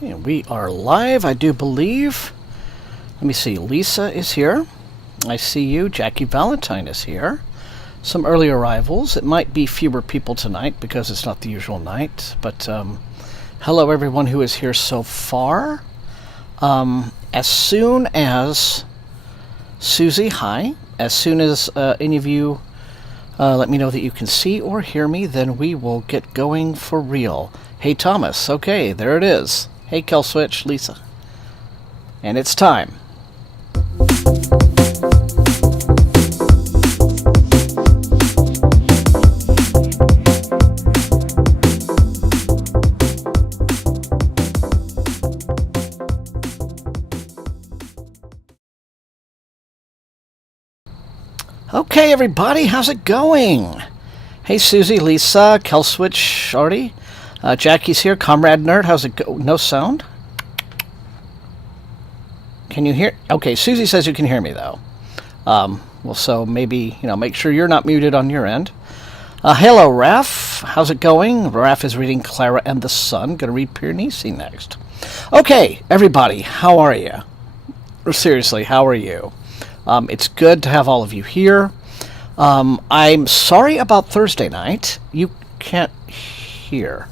And we are live, I do believe. Let me see, Lisa is here. I see you. Jackie Valentine is here. Some early arrivals. It might be fewer people tonight because it's not the usual night. But hello everyone who is here so far. As soon as Susie, hi. As soon as any of you let me know that you can see or hear me, then we will get going for real. Hey Thomas, okay, there it is. Hey Kelswitch, Lisa. And it's time. Okay, everybody, how's it going? Hey, Susie, Lisa, Kelswitch, Artie. Jackie's here. Comrade Nerd, how's it go? No sound? Can you hear? Okay, Susie says you can hear me, though. Well, so maybe, make sure you're not muted on your end. Hello, Raph. How's it going? Raph is reading Clara and the Sun. Gonna read Piranesi next. Okay, everybody, how are you? Seriously, how are you? It's good to have all of you here. I'm sorry about Thursday night. You can't hear.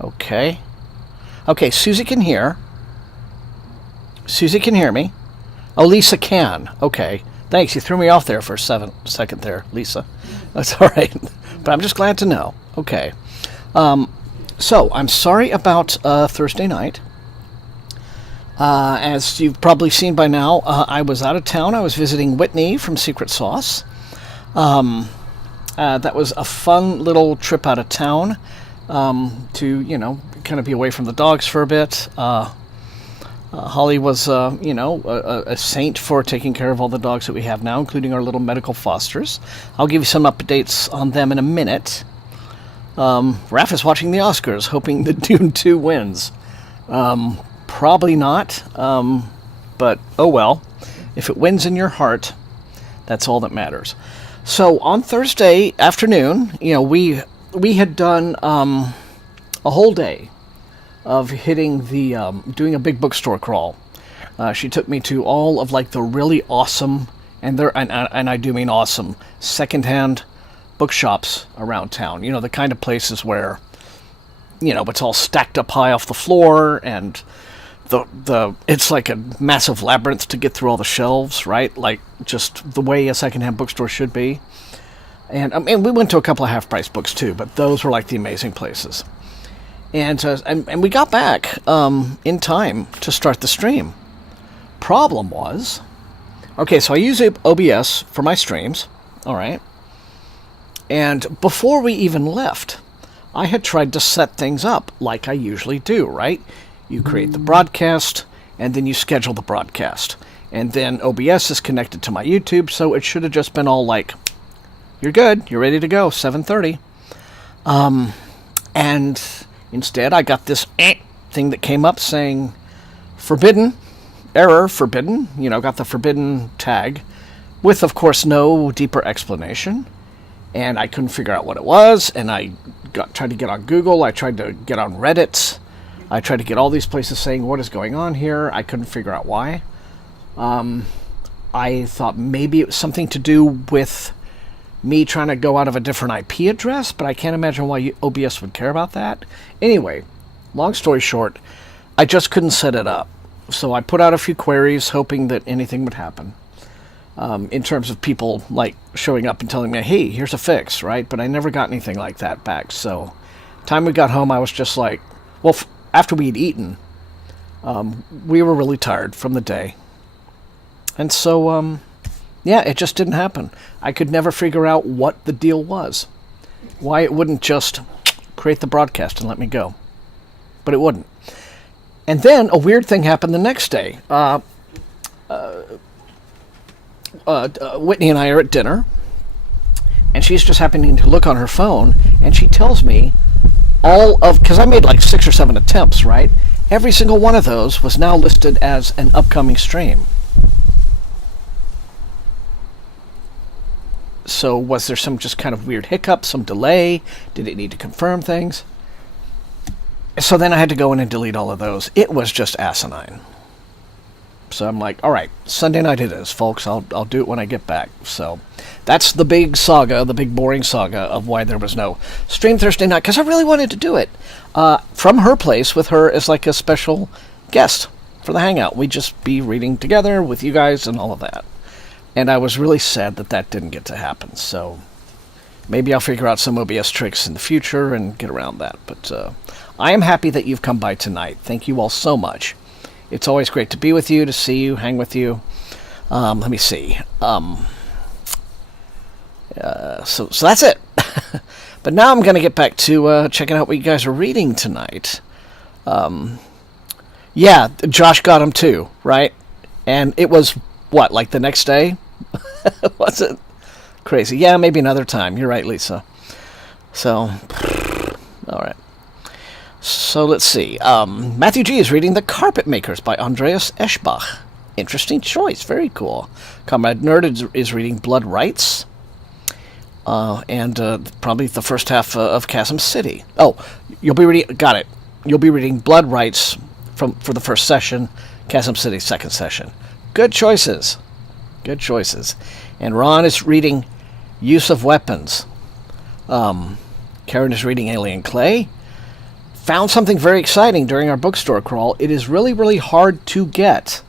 Okay. Okay, Susie can hear. Susie can hear me. Oh, Lisa can. Okay. Thanks. You threw me off there for a second there, Lisa. That's all right. But I'm just glad to know. Okay. So, I'm sorry about Thursday night. As you've probably seen by now, I was out of town. I was visiting Whitney from Secret Sauce. That was a fun little trip out of town to, kind of be away from the dogs for a bit. Holly was, a saint for taking care of all the dogs that we have now, including our little medical fosters. I'll give you some updates on them in a minute. Raph is watching the Oscars, hoping that Dune 2 wins. Probably not, but oh well. If it wins in your heart, that's all that matters. So on Thursday afternoon, we had done a whole day of hitting the doing a big bookstore crawl. She took me to all of the really awesome and I do mean awesome secondhand bookshops around town. The kind of places where it's all stacked up high off the floor and it's like a massive labyrinth to get through all the shelves, right? Like just the way a secondhand bookstore should be. And we went to a couple of half-price books too, but those were like the amazing places. And we got back in time to start the stream. Problem was, okay, so I use OBS for my streams, all right. And before we even left, I had tried to set things up like I usually do, right? You create the broadcast, and then you schedule the broadcast. And then OBS is connected to my YouTube, so it should have just been all like, you're good, you're ready to go, 7:30. And instead, I got this thing that came up saying, forbidden, error, forbidden, got the forbidden tag, with, of course, no deeper explanation. And I couldn't figure out what it was, and I tried to get on Google, I tried to get on Reddit, I tried to get all these places saying, what is going on here? I couldn't figure out why. I thought maybe it was something to do with me trying to go out of a different IP address, but I can't imagine why OBS would care about that. Anyway, long story short, I just couldn't set it up. So I put out a few queries hoping that anything would happen. In terms of people showing up and telling me, hey, here's a fix, right? But I never got anything like that back. So time we got home, I was just like, well, after we had eaten, we were really tired from the day. And so, it just didn't happen. I could never figure out what the deal was. Why it wouldn't just create the broadcast and let me go. But it wouldn't. And then a weird thing happened the next day. Whitney and I are at dinner, and she's just happening to look on her phone, and she tells me because I made 6 or 7 attempts, right? Every single one of those was now listed as an upcoming stream. So was there some just kind of weird hiccup, some delay? Did it need to confirm things? So then I had to go in and delete all of those. It was just asinine. So I'm like, all right, Sunday night it is, folks. I'll do it when I get back. So that's the big saga, the big boring saga of why there was no stream Thursday night, because I really wanted to do it from her place with her as like a special guest for the Hangout. We'd just be reading together with you guys and all of that. And I was really sad that that didn't get to happen. So maybe I'll figure out some OBS tricks in the future and get around that. But I am happy that you've come by tonight. Thank you all so much. It's always great to be with you, to see you, hang with you. Let me see. So that's it. But now I'm going to get back to checking out what you guys are reading tonight. Yeah, Josh got them too, right? And it was, what, like the next day? Was it? Crazy. Yeah, maybe another time. You're right, Lisa. So, all right. So let's see. Matthew G. is reading The Carpet Makers by Andreas Eschbach. Interesting choice. Very cool. Comrade Nerd is reading Blood Rights. And probably the first half of Chasm City. Oh, you'll be reading... Got it. You'll be reading Blood Rights for the first session. Chasm City, second session. Good choices. Good choices. And Ron is reading Use of Weapons. Karen is reading Alien Clay. Found something very exciting during our bookstore crawl. It is really, really hard to get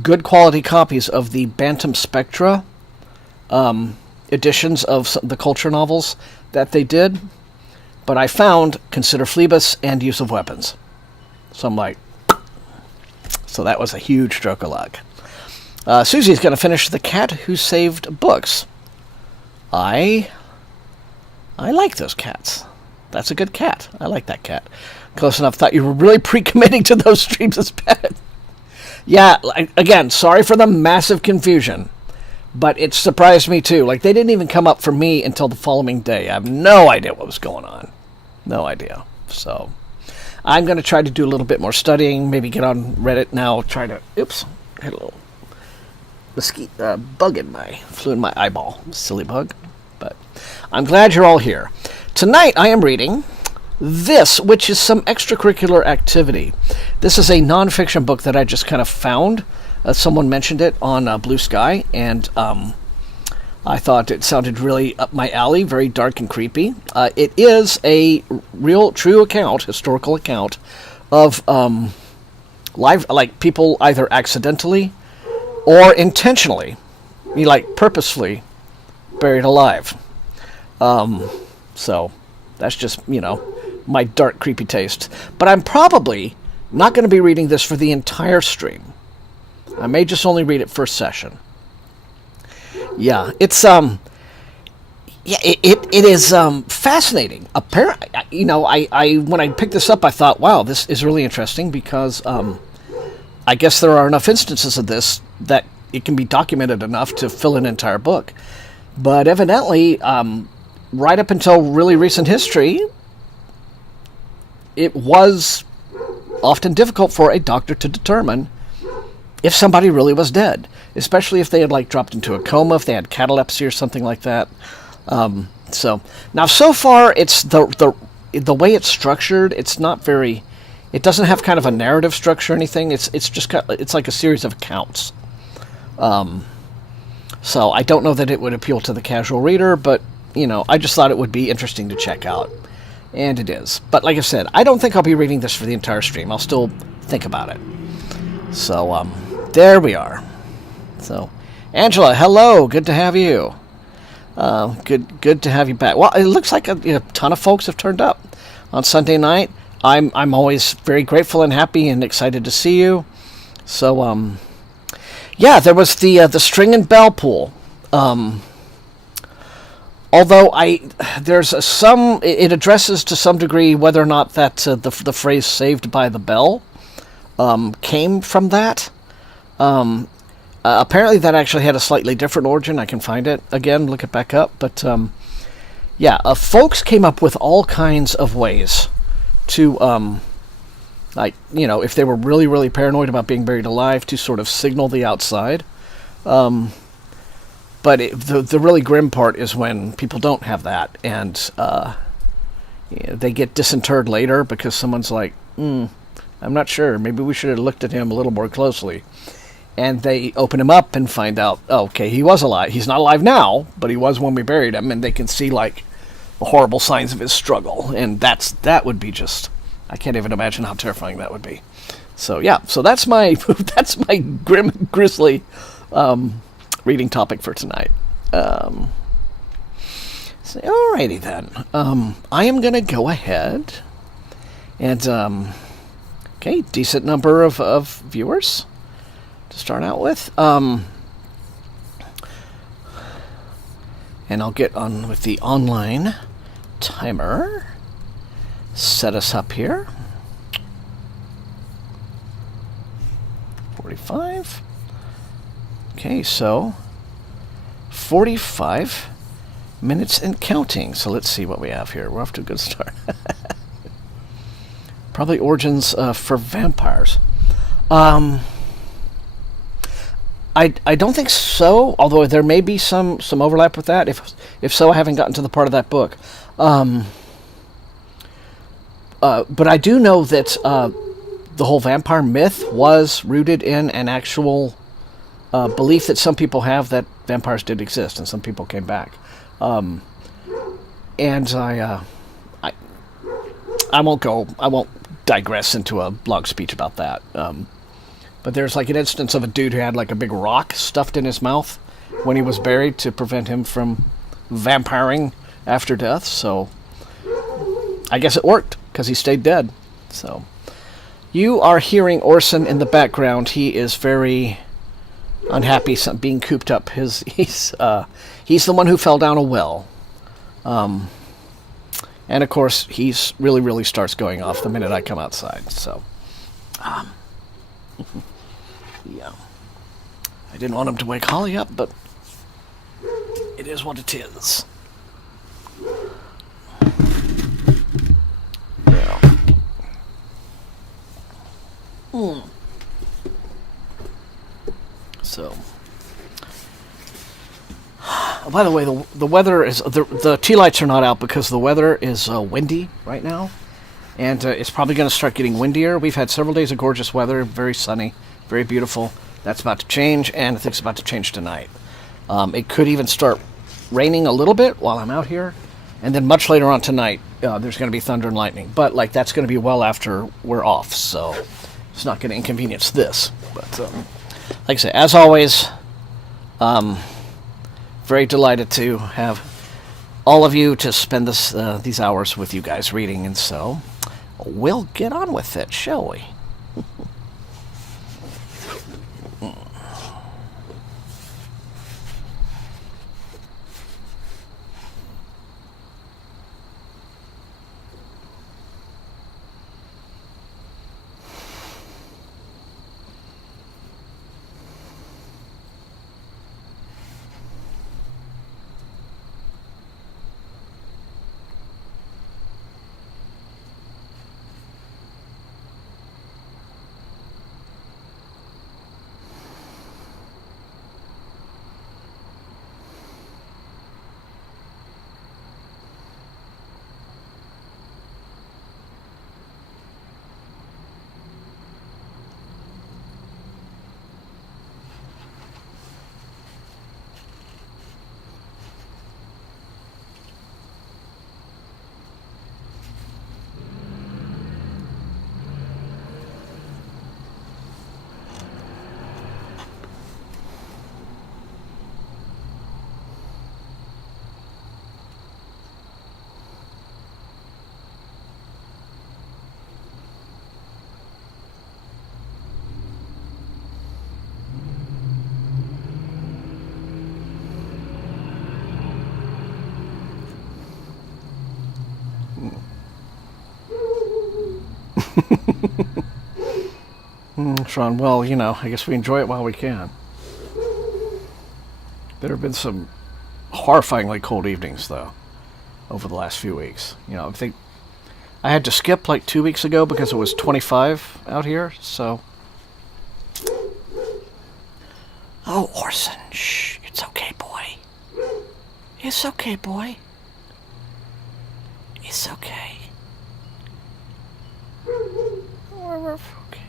good quality copies of the Bantam Spectra editions of the Culture novels that they did. But I found Consider Phlebas and Use of Weapons. So I'm like, so that was a huge stroke of luck. Susie's going to finish The Cat Who Saved Books. I like those cats. That's a good cat. I like that cat. Close enough. Thought you were really pre-committing to those streams as bad. Yeah, again, sorry for the massive confusion. But it surprised me too. Like, they didn't even come up for me until the following day. I have no idea what was going on. No idea. So, I'm going to try to do a little bit more studying. Maybe get on Reddit now. Try to... Oops. I had a little mosquito, bug flew in my eyeball. Silly bug. But I'm glad you're all here. Tonight I am reading this, which is some extracurricular activity. This is a nonfiction book that I just kind of found. Someone mentioned it on Bluesky, and I thought it sounded really up my alley, very dark and creepy. It is a real, true account, historical account of people either accidentally or intentionally, purposefully buried alive. So that's just, my dark, creepy taste. But I'm probably not going to be reading this for the entire stream. I may just only read it first session. Yeah, it's it is fascinating. Apparently, I when I picked this up, I thought, wow, this is really interesting because I guess there are enough instances of this that it can be documented enough to fill an entire book. But evidently, right up until really recent history, it was often difficult for a doctor to determine if somebody really was dead, especially if they had dropped into a coma, if they had catalepsy or something like that. So far, it's the way it's structured. It's not very. It doesn't have kind of a narrative structure or anything. It's just it's like a series of accounts. So I don't know that it would appeal to the casual reader, but I just thought it would be interesting to check out, and it is. But like I said, I don't think I'll be reading this for the entire stream. I'll still think about it. So there we are. So Angela, hello, good to have you. Good to have you back. Well, it looks like a ton of folks have turned up on Sunday night. I'm always very grateful and happy and excited to see you. So yeah, there was the string and bell pool. Although there's some, it addresses to some degree whether or not that the phrase "saved by the bell" came from that. Apparently, that actually had a slightly different origin. I can find it again, look it back up. But yeah, folks came up with all kinds of ways to, if they were really, really paranoid about being buried alive, to sort of signal the outside. But the really grim part is when people don't have that, and they get disinterred later because someone's like, I'm not sure. Maybe we should have looked at him a little more closely. And they open him up and find out, okay, he was alive. He's not alive now, but he was when we buried him. And they can see, like, the horrible signs of his struggle. And that would be just, I can't even imagine how terrifying that would be. So, yeah, so that's my grim, grisly reading topic for tonight. So, alrighty then. I am going to go ahead and, okay, decent number of viewers to start out with. And I'll get on with the online timer. Set us up here. 45. Okay, so 45 minutes and counting. So let's see what we have here. We're off to a good start. Probably origins for vampires. I don't think so, although there may be some overlap with that. If so, I haven't gotten to the part of that book. But I do know that the whole vampire myth was rooted in an actual belief that some people have that vampires did exist and some people came back. And I won't digress into a long speech about that. But there's like an instance of a dude who had like a big rock stuffed in his mouth when he was buried to prevent him from vampiring after death. So I guess it worked because he stayed dead. So you are hearing Orson in the background. He is very unhappy being cooped up. He's the one who fell down a well. And of course he's really starts going off the minute I come outside. So yeah, I didn't want him to wake Holly up, but it is what it is. Yeah. So, by the way, the weather is the tea lights are not out because the weather is windy right now, and it's probably going to start getting windier. We've had several days of gorgeous weather, very sunny, very beautiful. That's about to change, and I think it's about to change tonight. It could even start raining a little bit while I'm out here, and then much later on tonight, there's going to be thunder and lightning. But like that's going to be well after we're off, so it's not going to inconvenience this. But like I say, as always, very delighted to have all of you to spend these hours with you guys reading, and so we'll get on with it, shall we? Sean, well, I guess we enjoy it while we can. There have been some horrifyingly cold evenings, though, over the last few weeks. I think I had to skip like 2 weeks ago because it was 25 out here, so... Oh, Orson, shh, it's okay, boy. It's okay, boy. It's okay. dwarf. Okay.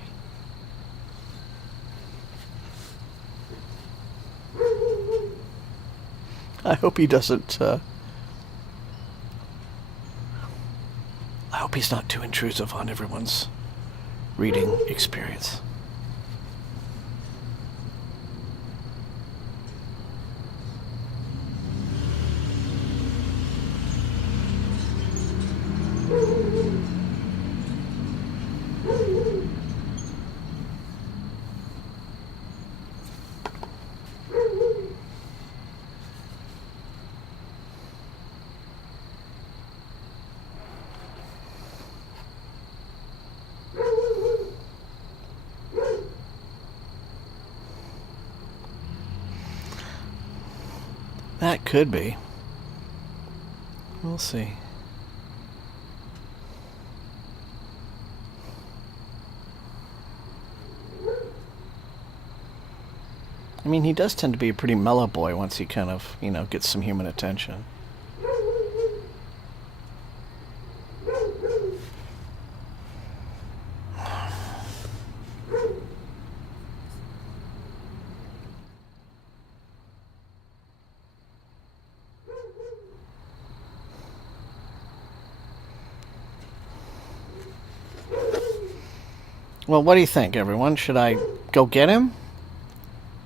I hope he doesn't, I hope he's not too intrusive on everyone's reading experience. That could be. We'll see. I mean, he does tend to be a pretty mellow boy once he kind of, you know, gets some human attention. Well, what do you think, everyone? Should I go get him?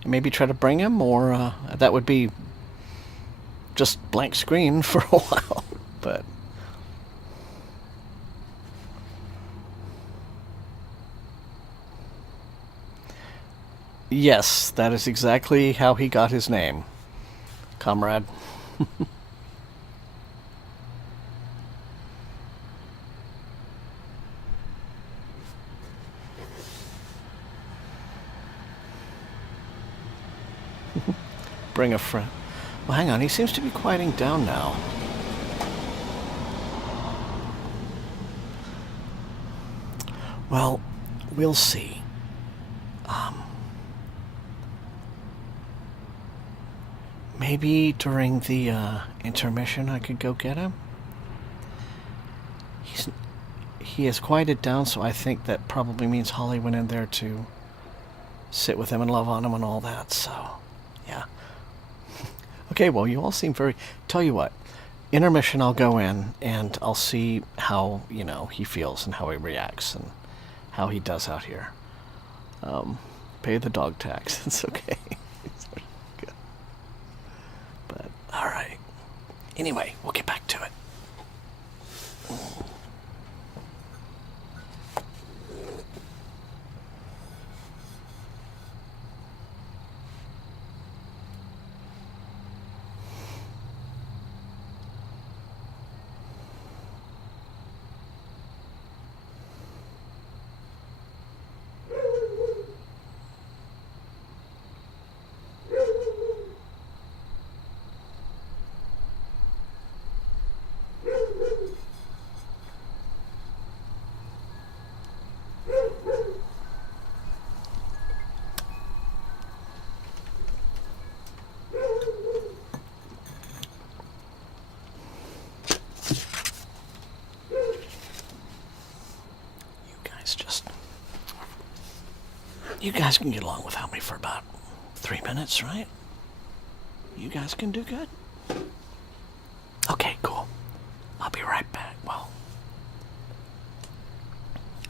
Maybe try to bring him? Or that would be just blank screen for a while. But yes, that is exactly how he got his name, comrade. Bring a friend. Well, hang on. He seems to be quieting down now. Well, we'll see. Maybe during the intermission I could go get him? He has quieted down, so I think that probably means Holly went in there to sit with him and love on him and all that, so yeah. Okay, well, you all seem very... Tell you what, intermission I'll go in and I'll see how, you know, he feels and how he reacts and how he does out here. Pay the dog tax. It's okay. But, alright. Anyway, we'll get back to it. You guys can get along without me for about 3 minutes, right? You guys can do good? Okay, cool. I'll be right back. Well,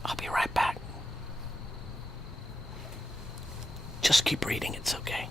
I'll be right back. Just keep reading, it's okay.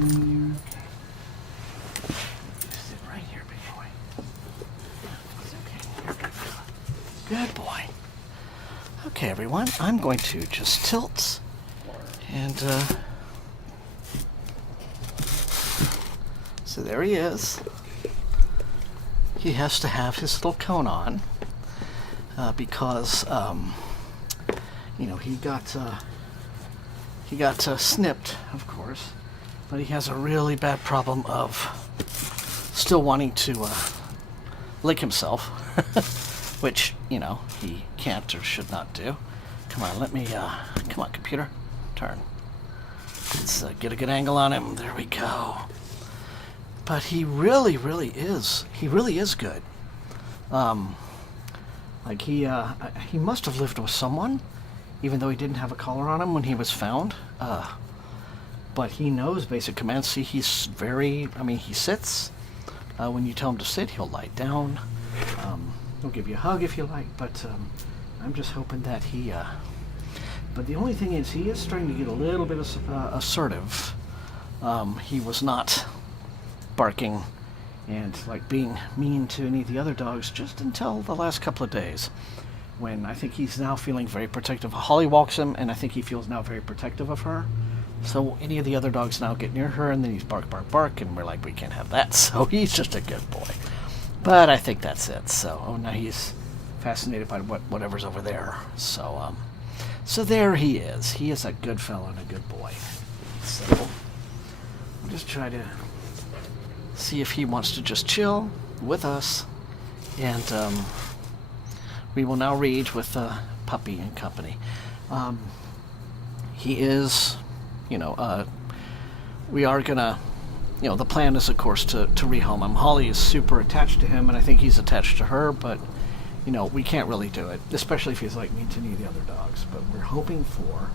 Sit right here, big boy. It's okay. Good boy. Okay, everyone, I'm going to just tilt and so there he is. He has to have his little cone on because you know, he got snipped, of course, but he has a really bad problem of still wanting to lick himself, which, you know, he can't or should not do. Come on, let me, come on, computer, turn. Let's get a good angle on him. There we go. But he really is good. Like he must have lived with someone, even though he didn't have a collar on him when he was found. But he knows basic commands. See, he's very, I mean, he sits. When you tell him to sit, he'll lie down. He'll give you a hug if you like, but I'm just hoping that he, but the only thing is he is starting to get a little bit assertive. He was not barking and like being mean to any of the other dogs just until the last couple of days, when I think he's now feeling very protective. Holly walks him, and I think he feels now very protective of her. So any of the other dogs now get near her, and then he's bark, and we're like, we can't have that. So he's just a good boy. But I think that's it. So, oh, now he's fascinated by whatever's over there. So, so there he is. He is a good fellow and a good boy. So we'll just try to see if he wants to just chill with us, and we will now read with Puppy and company. He is, you know, we are gonna, you know, the plan is of course to rehome him. Holly is super attached to him, and I think he's attached to her, but you know, we can't really do it, especially if he's like mean to any of the other dogs. But we're hoping for,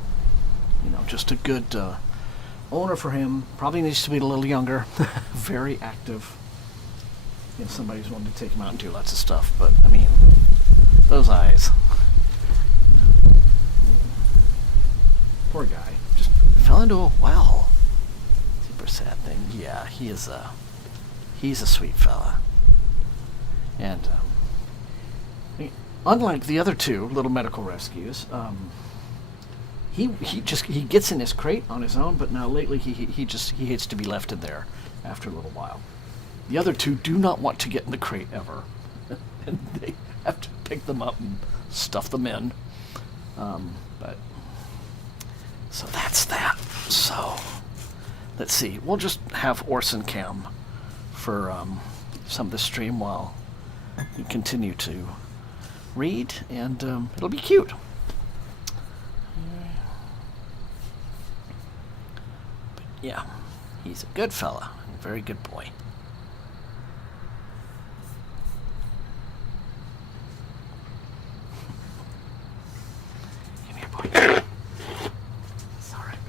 you know, just a good owner for him. Probably needs to be a little younger, very active. If somebody's wanting to take him out and do lots of stuff, but I mean, those eyes. Poor guy, just fell into a well. Super sad thing. Yeah, he's a sweet fella, and unlike the other two little medical rescues, he gets in his crate on his own, but now lately he hates to be left in there after a little while. The other two do not want to get in the crate ever, and they have to pick them up and stuff them in. But so that's that. So let's see. We'll just have Orson cam for some of the stream while we continue to read, and it'll be cute. But yeah, he's a good fella, a very good boy. Come here, boy. It's all right.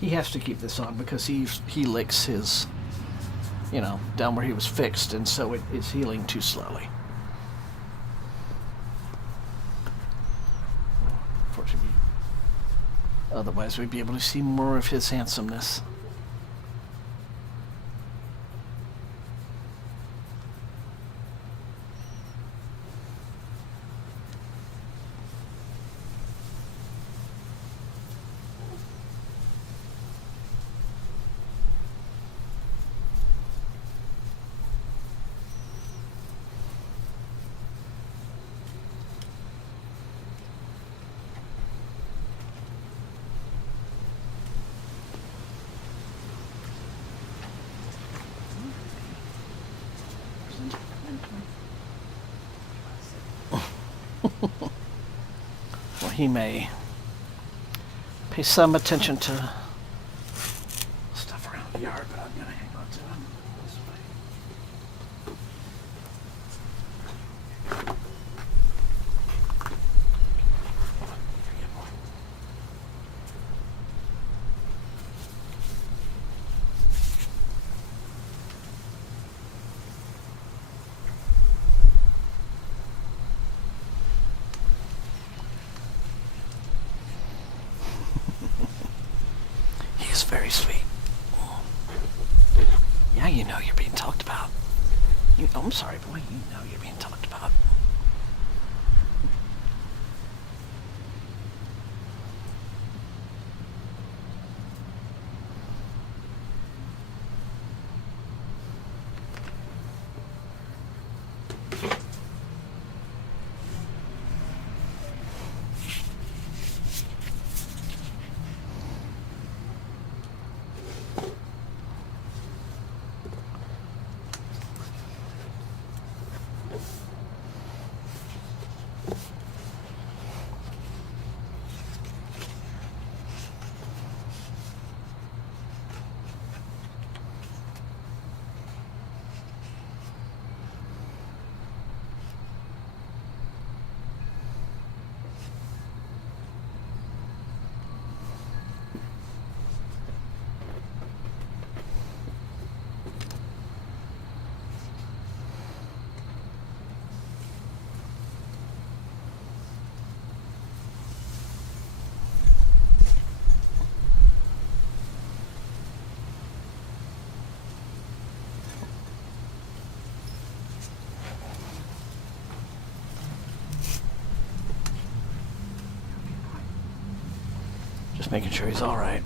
He has to keep this on because he licks his, you know, down where he was fixed, and so it is healing too slowly. Unfortunately, otherwise we'd be able to see more of his handsomeness. Well, he may pay some attention to the yard, but I'm going to hang on to him this way. He's very sweet. Yeah, you know you're being talked about. I'm sorry, boy. You know you're being talked about. Just making sure he's all right.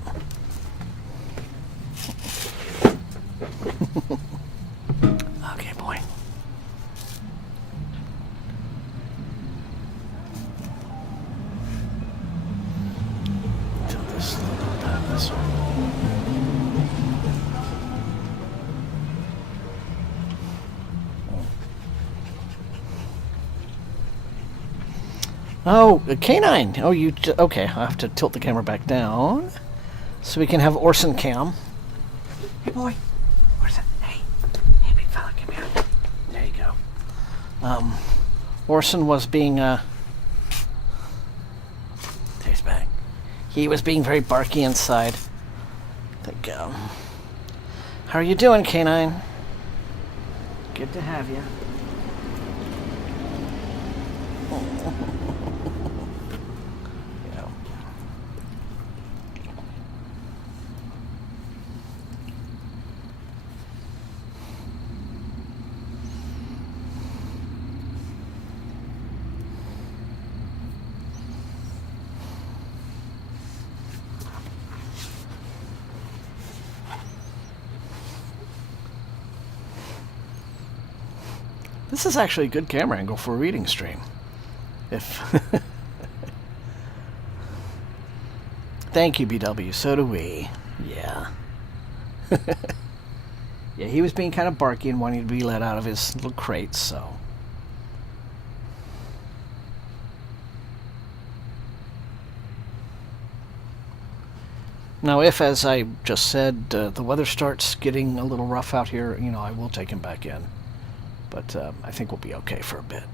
Okay, boy. Do this way. Oh, a canine. Oh, okay. I have to tilt the camera back down so we can have Orson cam. Hey, boy. Orson. Hey, big fella, come here. There you go. Orson was being there he's back. He was being very barky inside. There you go. How are you doing, canine? Good to have you. This is actually a good camera angle for a reading stream. Thank you, BW. So do we. Yeah. Yeah, he was being kind of barky and wanting to be let out of his little crates, so. Now, if, as I just said, the weather starts getting a little rough out here, I will take him back in. But I think we'll be okay for a bit.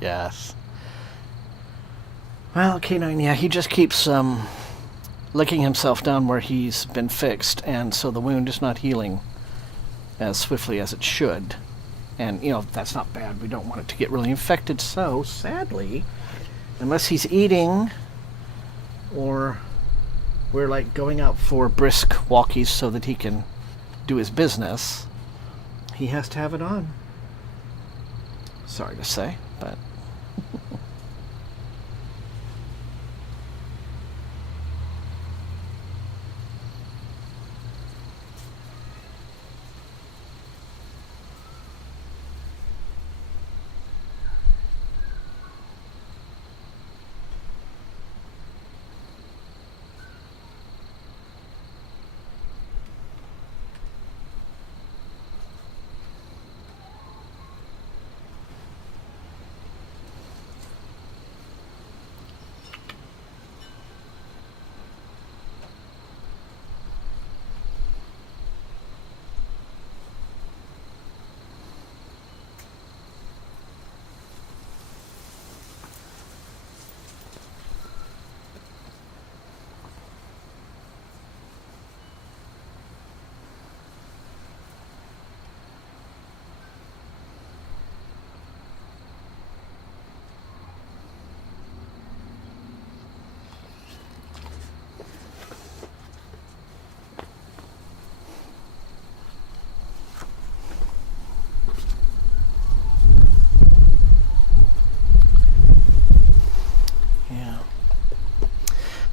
Yes. Well, K9, yeah, he just keeps licking himself down where he's been fixed, and so the wound is not healing as swiftly as it should. And, that's not bad. We don't want it to get really infected, so, sadly, unless he's eating, or we're, going out for brisk walkies so that he can do his business, he has to have it on. Sorry to say, but...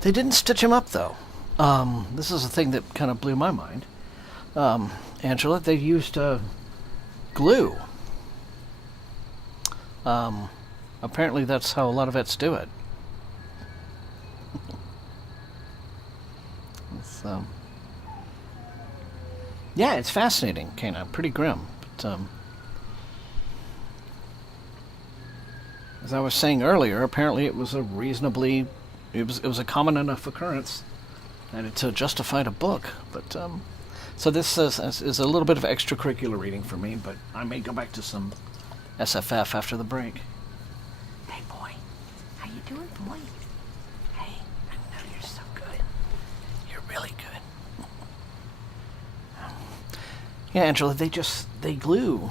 They didn't stitch him up, though. This is a thing that kind of blew my mind. Angela, they used glue. Apparently that's how a lot of vets do it. Yeah, it's fascinating, Kana. Pretty grim. But, as I was saying earlier, apparently it was a reasonably... It was a common enough occurrence that it justified a book. But so this is a little bit of extracurricular reading for me, but I may go back to some SFF after the break. Hey, boy. How you doing, boy? Hey, I know you're so good. You're really good. Yeah, Angela, they glue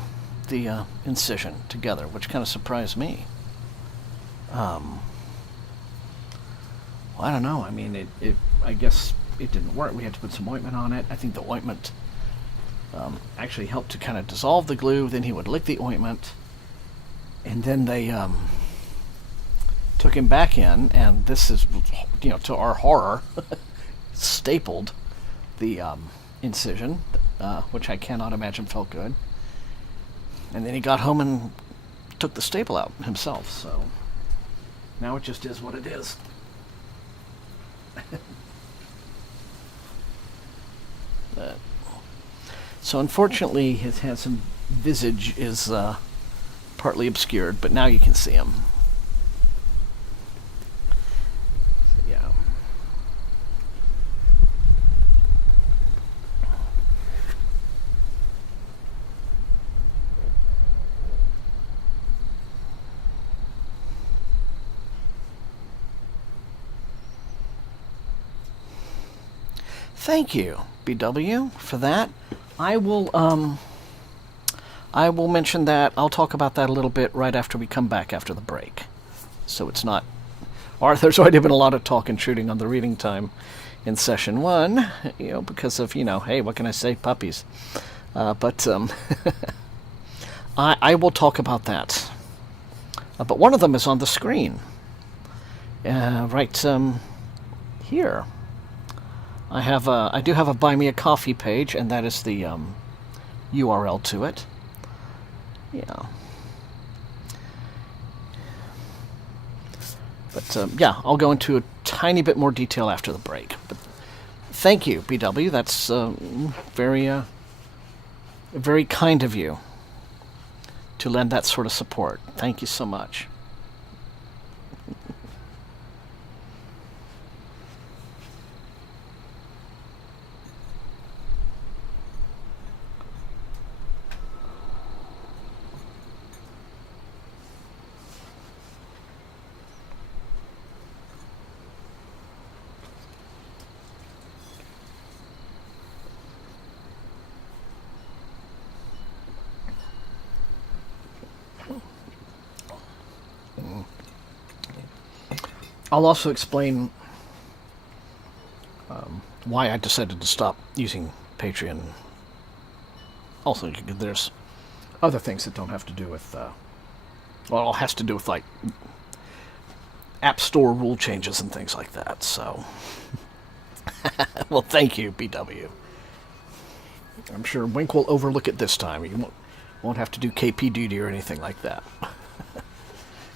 the incision together, which kind of surprised me. I don't know. I mean, I guess it didn't work. We had to put some ointment on it. I think the ointment actually helped to kind of dissolve the glue. Then he would lick the ointment, and then they took him back in, and this is, to our horror, stapled the incision, which I cannot imagine felt good. And then he got home and took the staple out himself. So now it just is what it is. So unfortunately his handsome visage is partly obscured, but now you can see him. So, yeah. Thank you, BW, for that. I will mention that. I'll talk about that a little bit right after we come back after the break. So it's not... There's already been a lot of talk and shooting on the reading time in session 1, because of, hey, what can I say? Puppies. But I will talk about that. But one of them is on the screen. Right here. I do have a Buy Me a Coffee page, and that is the URL to it. Yeah. But yeah, I'll go into a tiny bit more detail after the break. But thank you, BW. That's very kind of you to lend that sort of support. Thank you so much. I'll also explain why I decided to stop using Patreon. Also, there's other things that don't have to do with, well, it has to do with, like, App Store rule changes and things like that, so. Well, thank you, BW. I'm sure Wink will overlook it this time. You won't have to do KP duty or anything like that.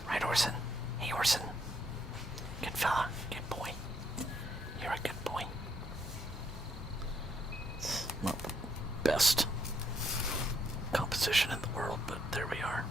Right, Orson? Hey, Orson. Good fella. Good boy. You're a good boy. It's not the best composition in the world, but there we are.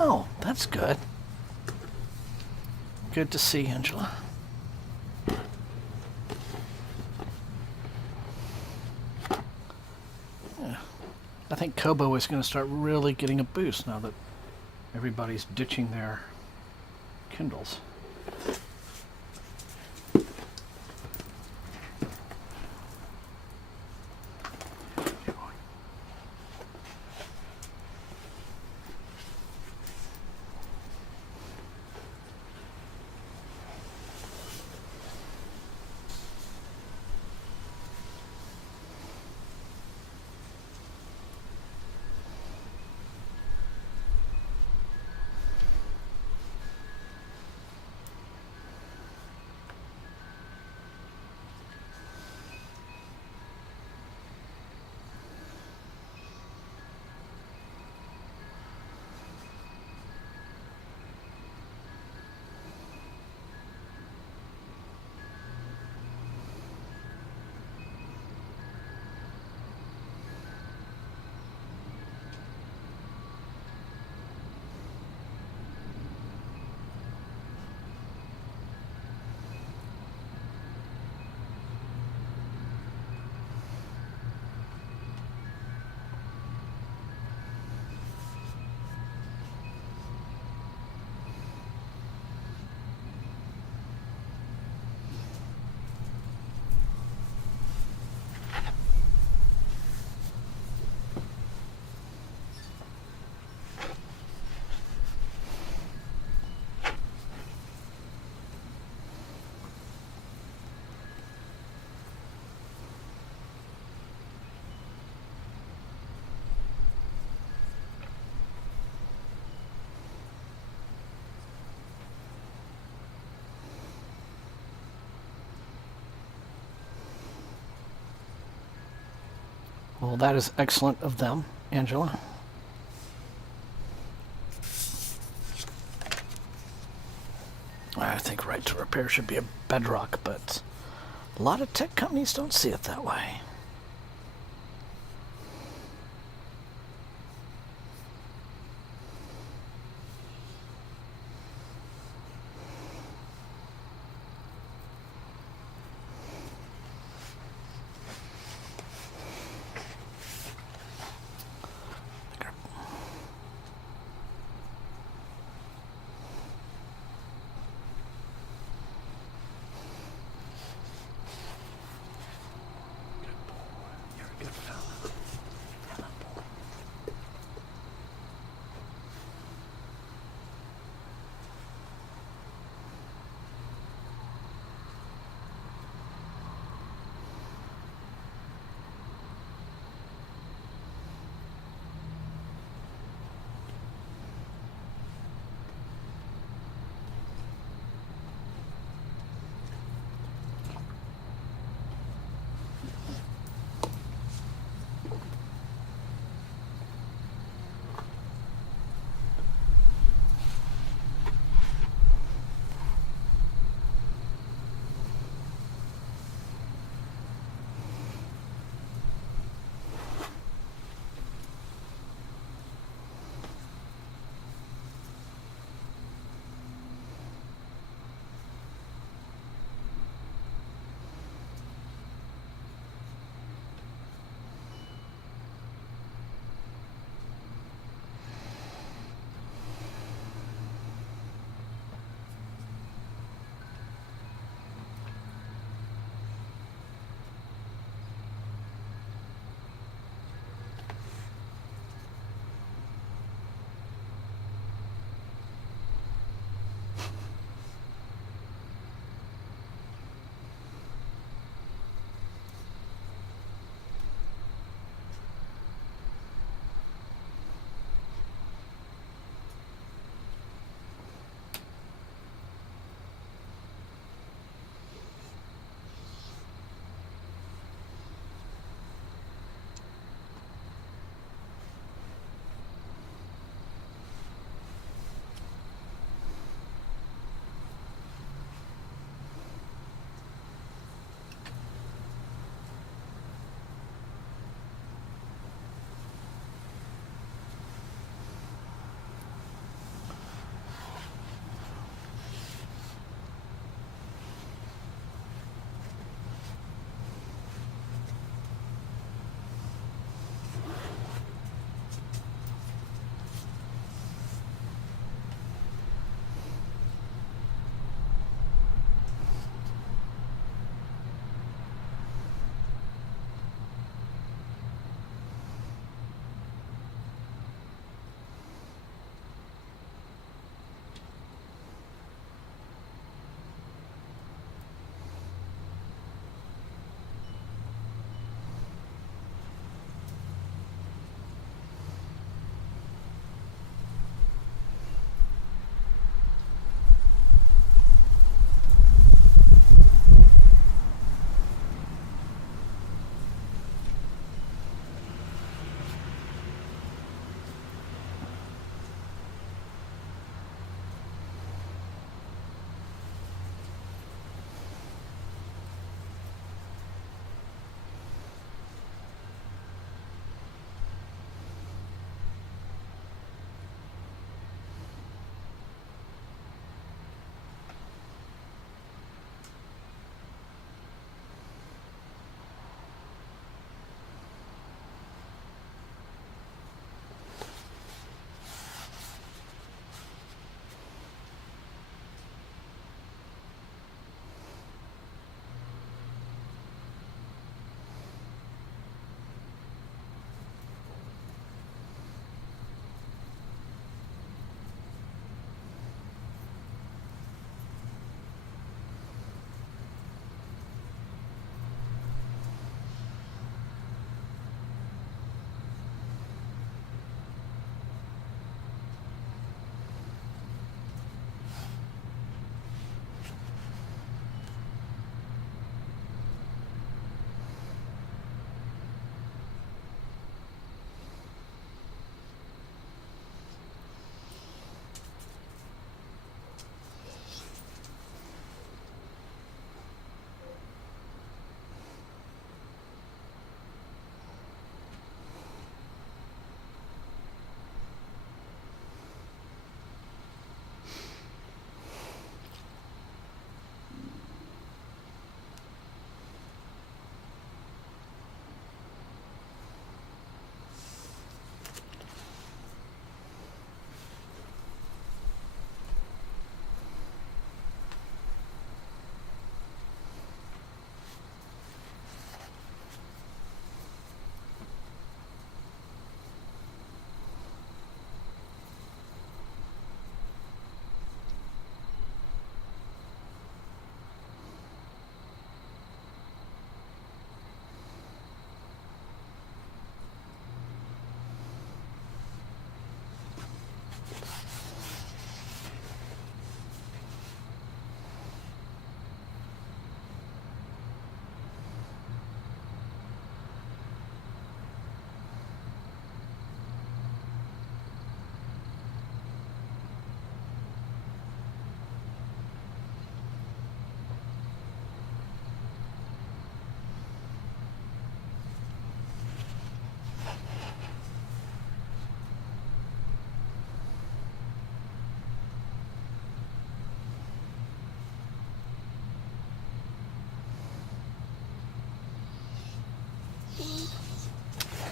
Oh, that's good. Good to see, Angela. Yeah. I think Kobo is going to start really getting a boost now that everybody's ditching their Kindles. Well, that is excellent of them, Angela. I think right to repair should be a bedrock, but a lot of tech companies don't see it that way.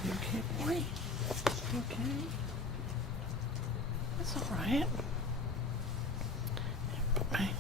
Okay, boy. Okay. That's all right. Put my...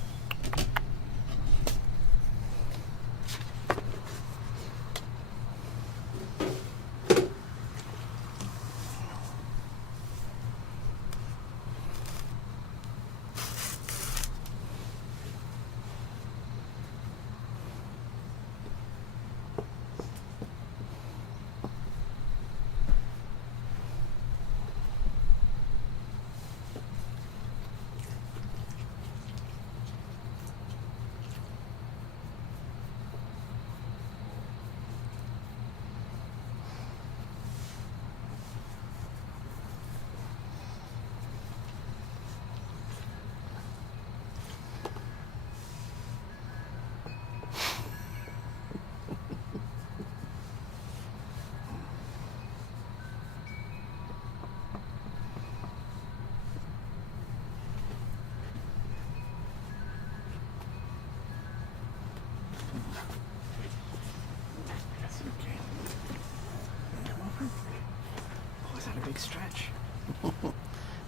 Big stretch.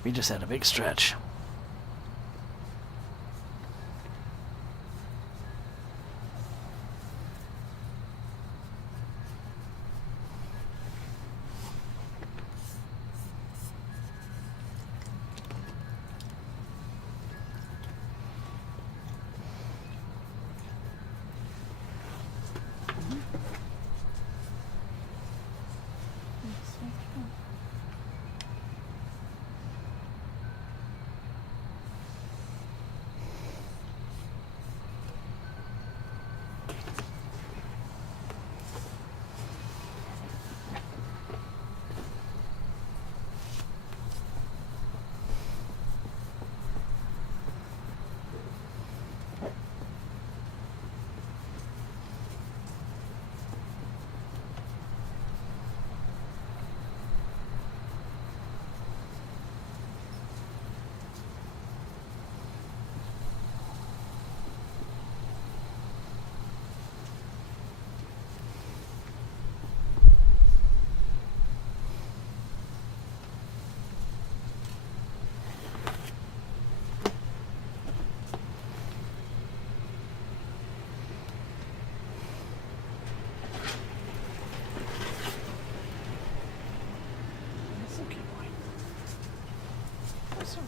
We just had a big stretch.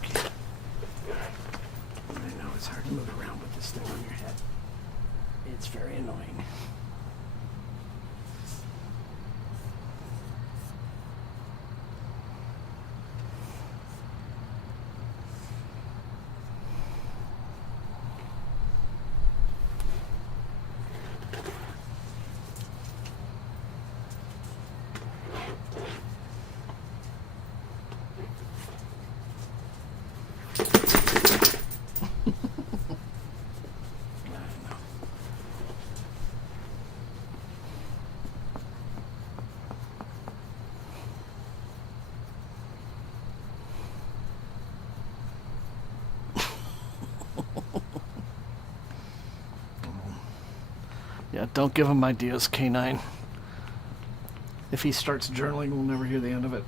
Okay. I know it's hard to move around with this thing on your head. It's very annoying. Yeah, don't give him ideas, K9. If he starts journaling, we'll never hear the end of it.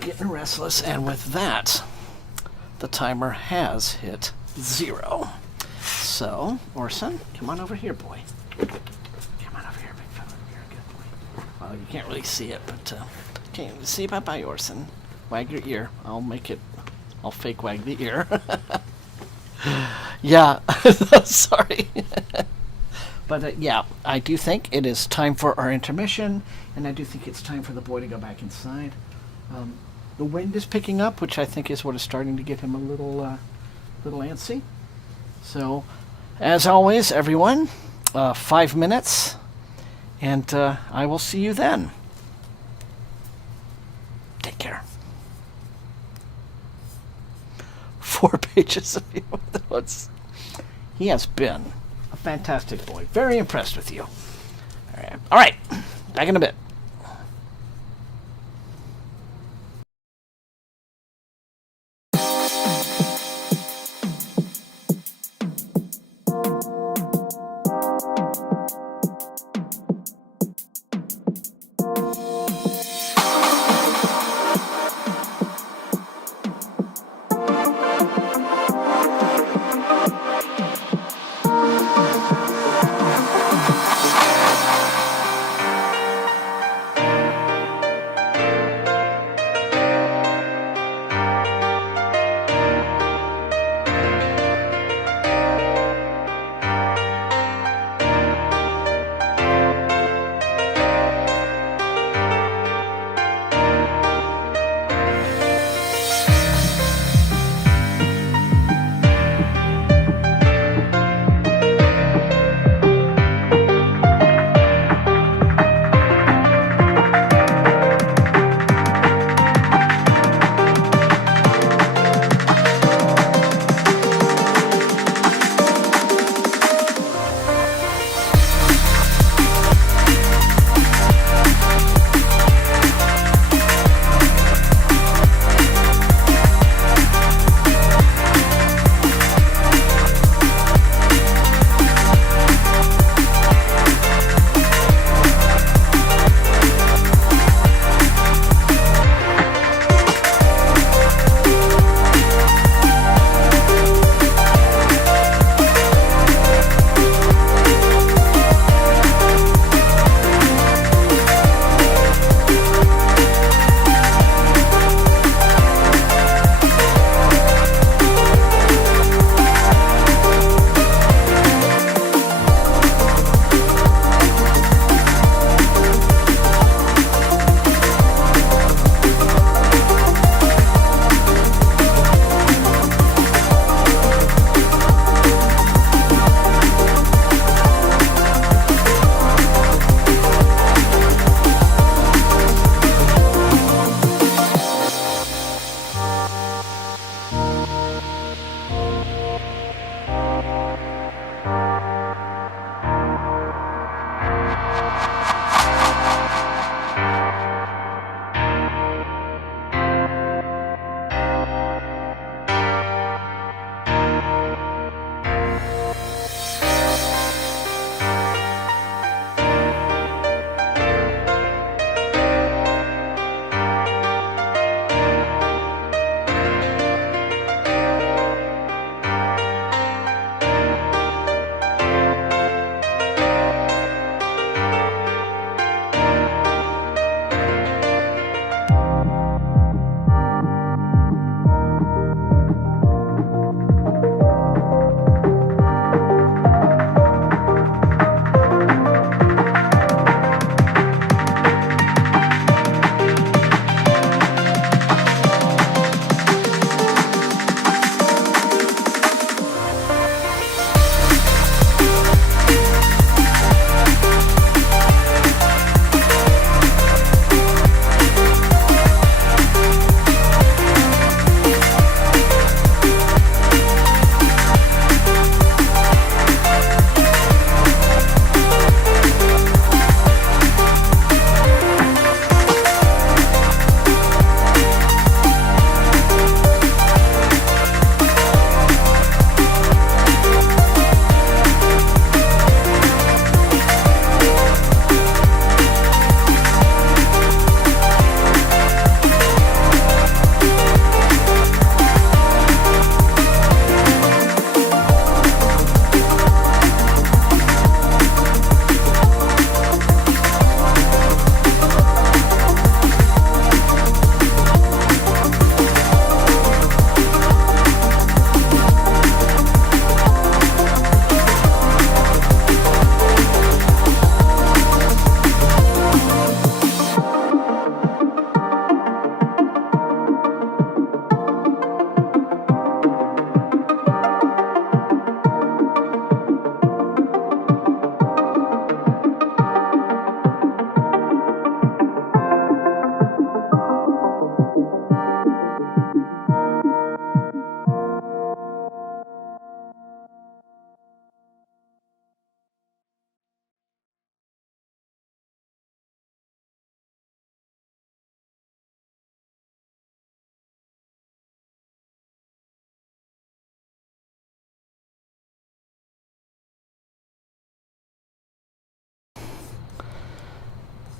Getting restless, and with that, the timer has hit 0. So, Orson, come on over here, boy. Come on over here, big fella. You're a good boy. Well, you can't really see it, but can you see? Bye-bye, Orson. Wag your ear. I'll fake wag the ear. Yeah, sorry. But yeah, I do think it is time for our intermission, and I do think it's time for the boy to go back inside. The wind is picking up, which I think is what is starting to get him a little antsy. So, as always, everyone, 5 minutes, and I will see you then. Take care. 4 pages of your notes. He has been a fantastic boy. Very impressed with you. All right. Back in a bit.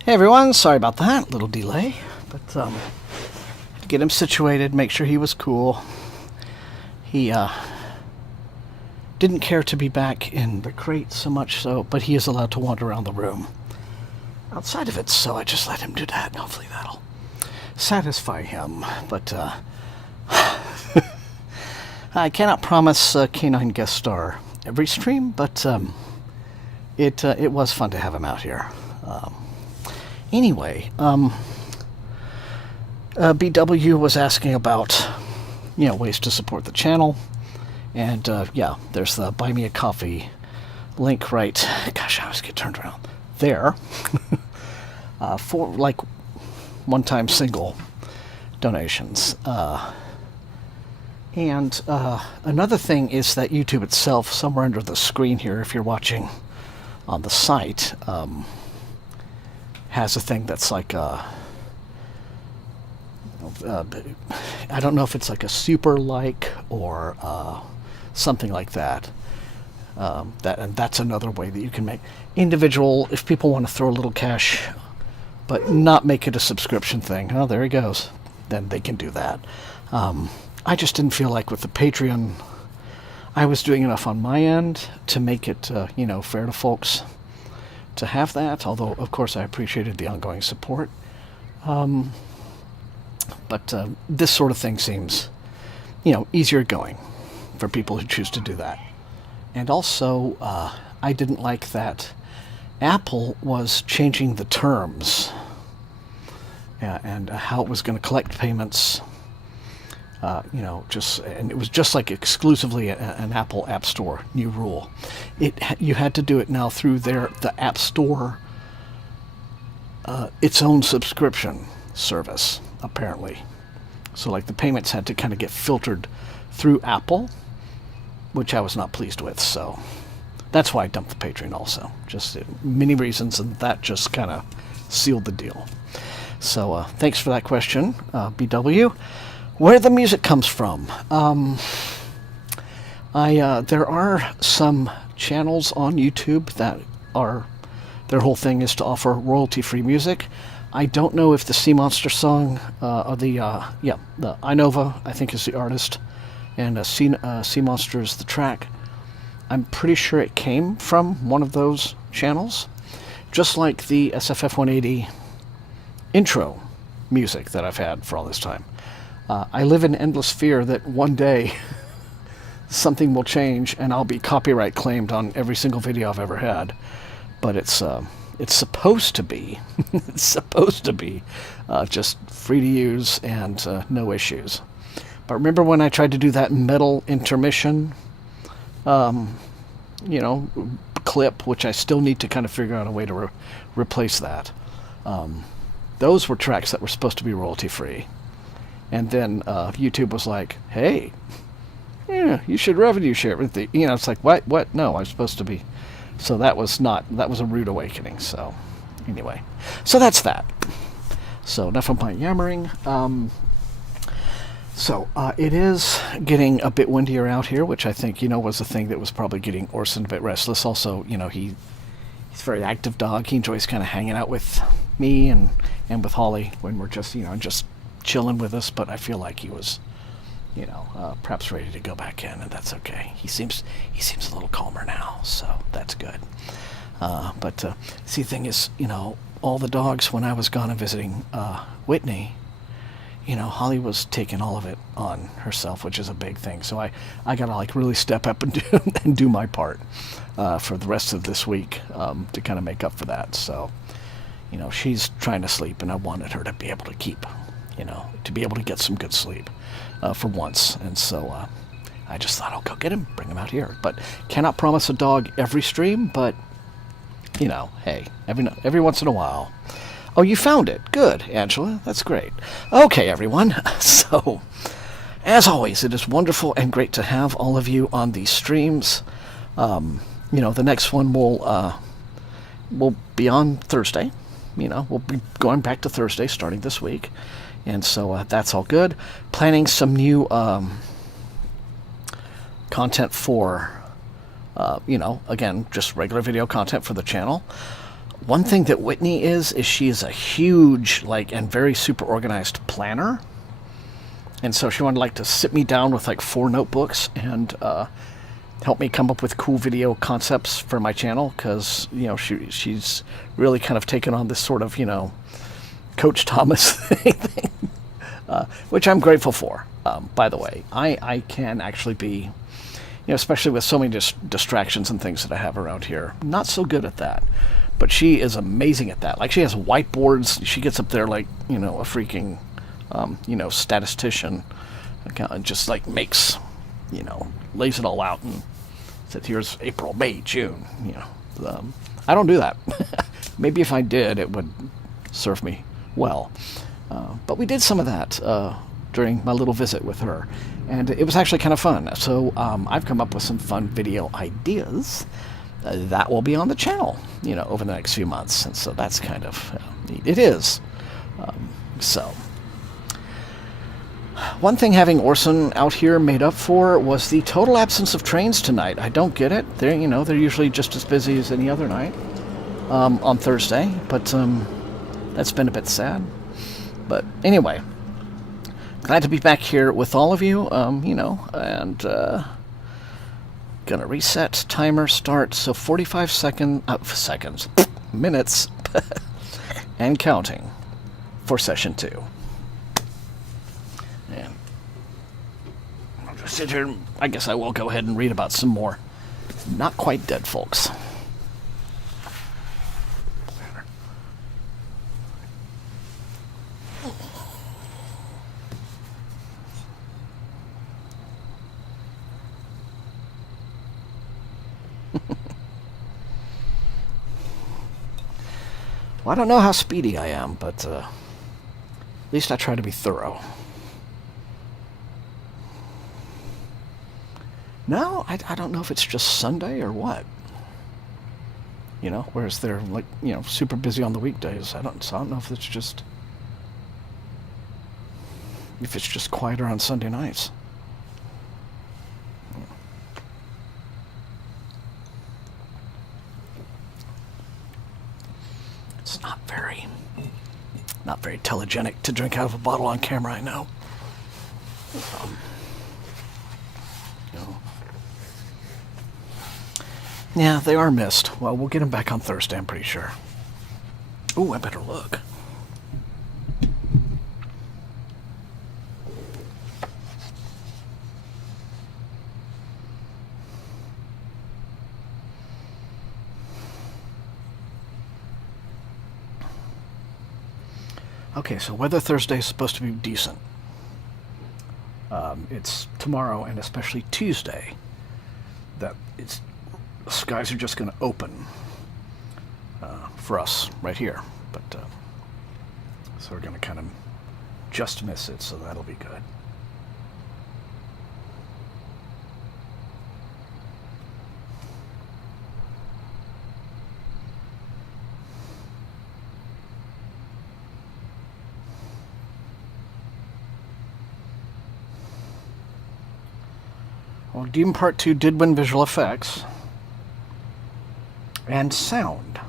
Hey everyone, sorry about that, little delay, but had to get him situated, make sure he was cool. He didn't care to be back in the crate so much so, but he is allowed to wander around the room outside of it, so I just let him do that. Hopefully that'll satisfy him, but I cannot promise a canine guest star every stream, but it was fun to have him out here. Anyway, BW was asking about, ways to support the channel, and yeah, there's the Buy Me a Coffee link right. Gosh, I always get turned around there for like one-time single donations. And another thing is that YouTube itself, somewhere under the screen here, if you're watching on the site, has a thing that's like I don't know if it's like a super like or something like that. And that's another way that you can make individual, if people want to throw a little cash but not make it a subscription thing. Oh, there he goes. Then they can do that. I just didn't feel like with the Patreon I was doing enough on my end to make it fair to folks to have that, although of course I appreciated the ongoing support. But this sort of thing seems easier going for people who choose to do that. And also I didn't like that Apple was changing the terms and how it was going to collect payments. And it was just like exclusively an Apple App Store new rule. You had to do it now through the App Store, its own subscription service, apparently. So like the payments had to kind of get filtered through Apple, which I was not pleased with. So that's why I dumped the Patreon also. Just many reasons, and that just kind of sealed the deal. So thanks for that question, BW. Where the music comes from. There are some channels on YouTube that their whole thing is to offer royalty-free music. I don't know if the Sea Monster song, the Inova, I think is the artist, and Sea Monster is the track. I'm pretty sure it came from one of those channels, just like the SFF180 intro music that I've had for all this time. I live in endless fear that one day something will change and I'll be copyright claimed on every single video I've ever had. But it's supposed to be, just free to use and no issues. But remember when I tried to do that metal intermission, clip, which I still need to kind of figure out a way to replace that. Those were tracks that were supposed to be royalty free. And then YouTube was like, hey, you should revenue share with the, it's like, what? No, I'm supposed to be. So that was a rude awakening. So anyway, so that's that. So enough of my yammering. It is getting a bit windier out here, which I think, was the thing that was probably getting Orson a bit restless. Also, he's a very active dog. He enjoys kind of hanging out with me and with Holly when we're just, just chilling with us, but I feel like he was, perhaps ready to go back in, and that's okay. He seems a little calmer now, so that's good. But see, the thing is, all the dogs, when I was gone and visiting Whitney, Holly was taking all of it on herself, which is a big thing. So I gotta like really step up and do my part for the rest of this week to kind of make up for that. So, she's trying to sleep, and I wanted her to be able to keep. To be able to get some good sleep for once. And so I just thought, I'll go get him, bring him out here. But cannot promise a dog every stream, but, hey, every once in a while. Oh, you found it. Good, Angela. That's great. Okay, everyone. So, as always, it is wonderful and great to have all of you on these streams. The next one will be on Thursday. We'll be going back to Thursday starting this week. And so that's all good. Planning some new content for, again, just regular video content for the channel. One thing that Whitney is she is a huge, like, and very super organized planner. And so she wanted, like, to sit me down with, like, 4 notebooks and help me come up with cool video concepts for my channel, because, you know, she's really kind of taken on this sort of, you know, Coach Thomas thing, which I'm grateful for, by the way. I can actually be, you know, especially with so many distractions and things that I have around here, not so good at that. But she is amazing at that. Like, she has whiteboards. She gets up there like, you know, a freaking, you know, statistician, and just, like, makes, you know, lays it all out and says, here's April, May, June, you know. I don't do that. Maybe if I did, it would serve me well. But we did some of that during my little visit with her, and it was actually kind of fun. So I've come up with some fun video ideas that will be on the channel, you know, over the next few months, and so that's kind of neat. It is. So one thing having Orson out here made up for was the total absence of trains tonight. I don't get it. They're, you know, they're usually just as busy as any other night on Thursday, but that's been a bit sad. But anyway, glad to be back here with all of you, you know, and gonna reset timer start, so 45 seconds, minutes, and counting for session 2. And I'll just sit here, and I guess I will go ahead and read about some more not quite dead folks. Well, I don't know how speedy I am, but at least I try to be thorough. No, I don't know if it's just Sunday or what. You know, whereas they're, like, you know, super busy on the weekdays. I don't know if it's just quieter on Sunday nights. It's not very telegenic to drink out of a bottle on camera, I know. You know. Yeah, they are missed. Well, we'll get them back on Thursday, I'm pretty sure. Ooh, I better look. Okay, so weather Thursday is supposed to be decent. It's tomorrow and especially Tuesday that the skies are just going to open for us right here. But so we're going to kind of just miss it, so that'll be good. Well, Demon Part 2 did win visual effects and sound.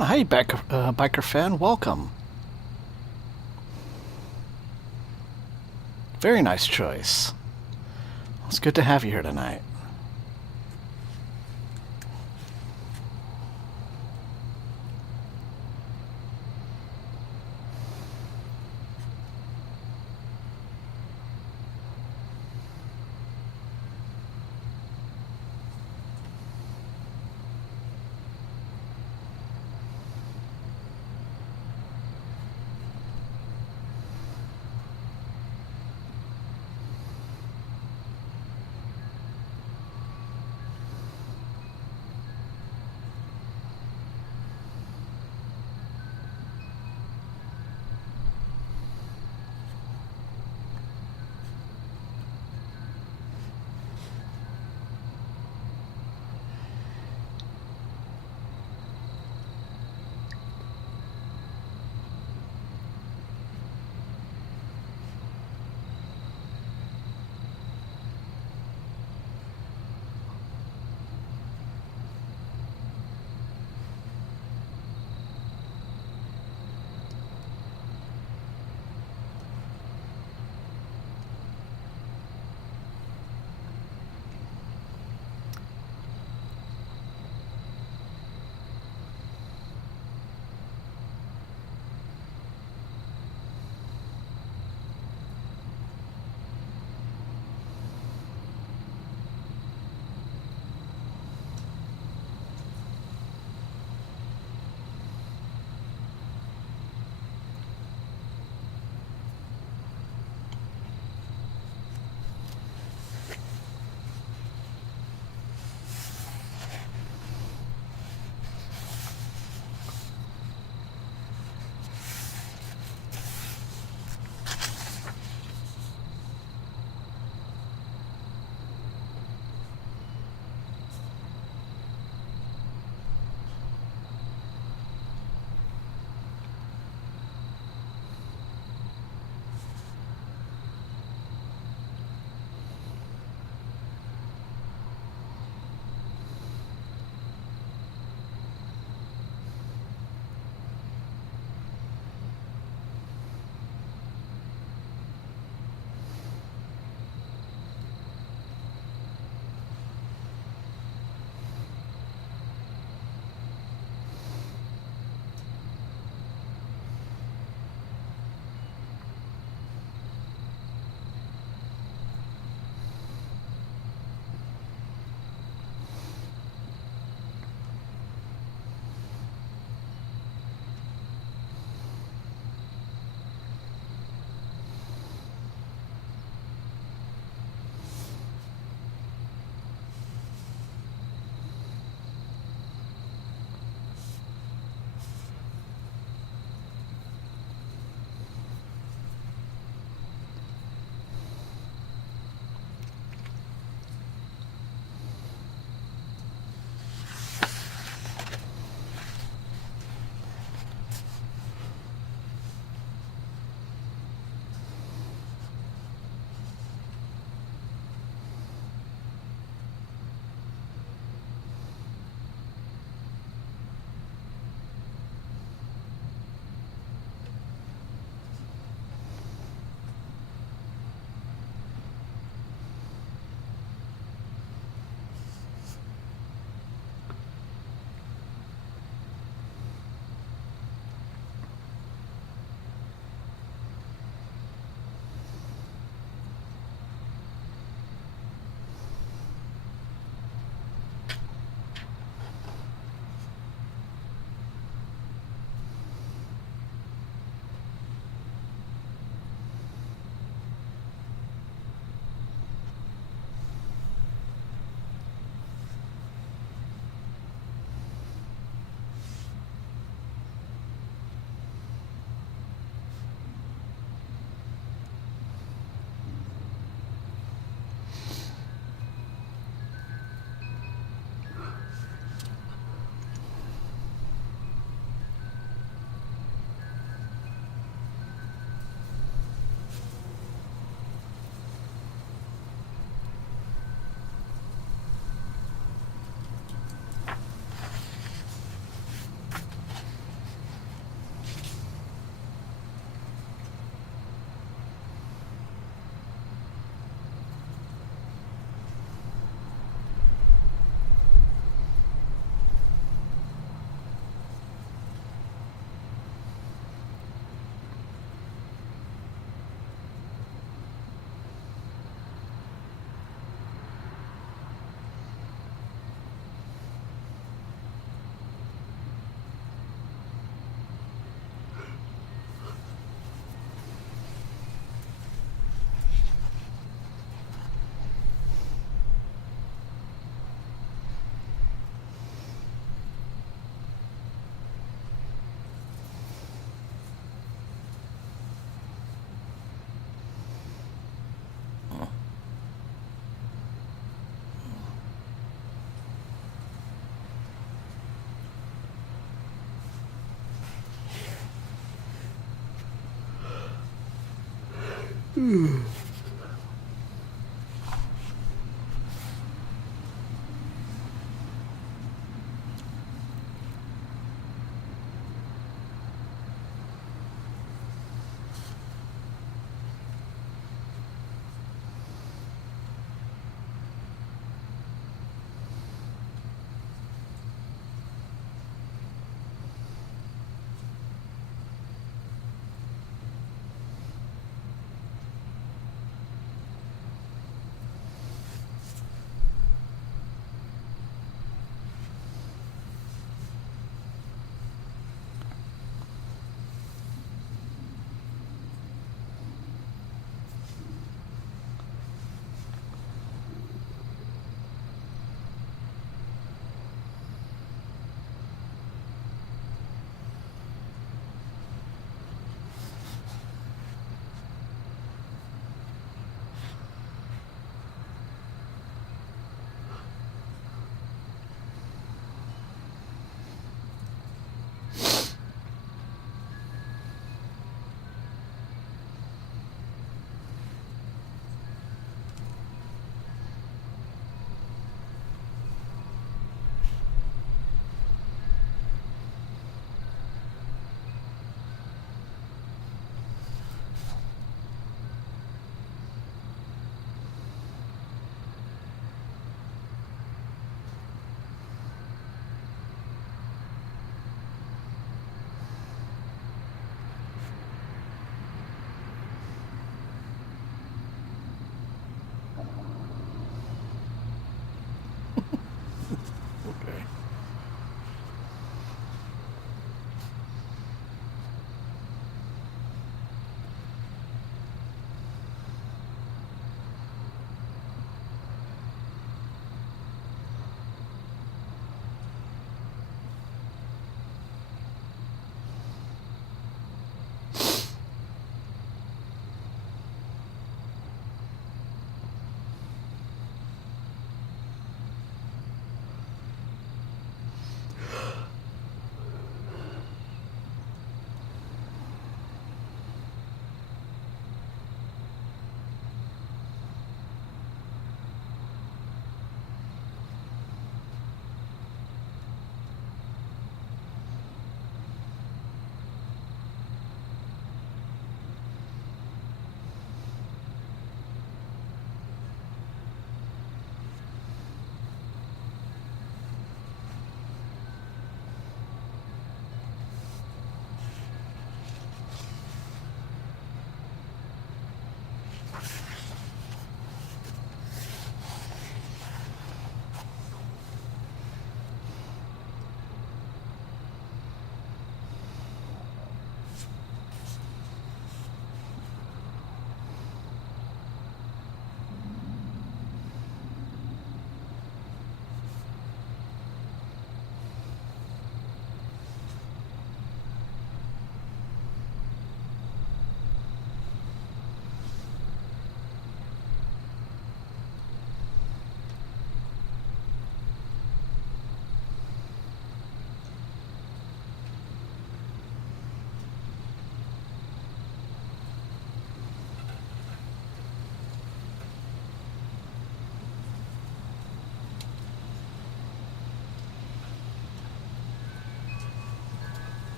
Oh, hey, biker fan, welcome. Very nice choice. It's good to have you here tonight.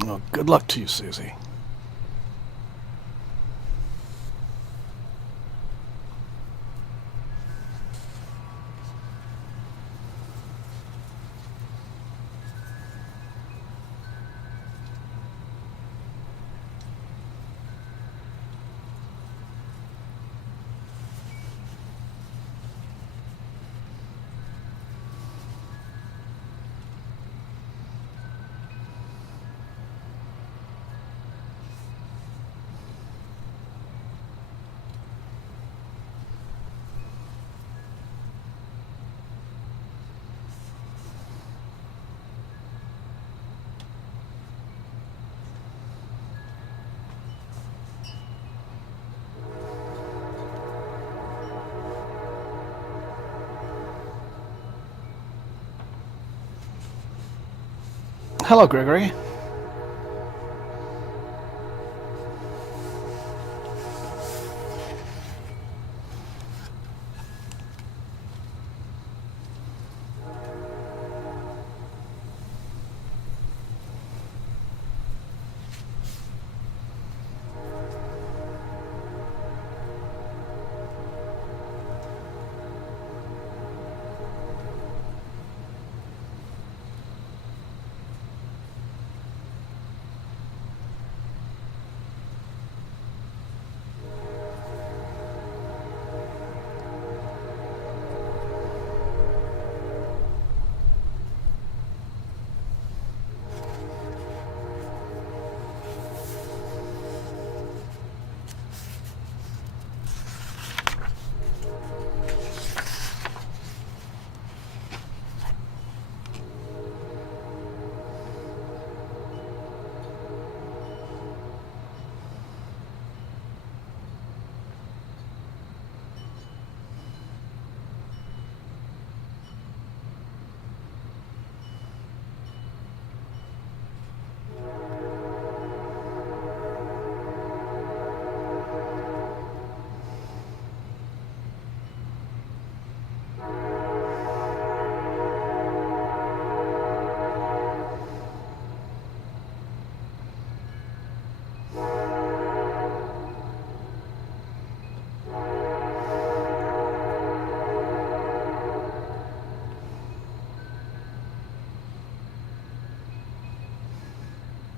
Well, good luck to you, Susie. Hello, Gregory.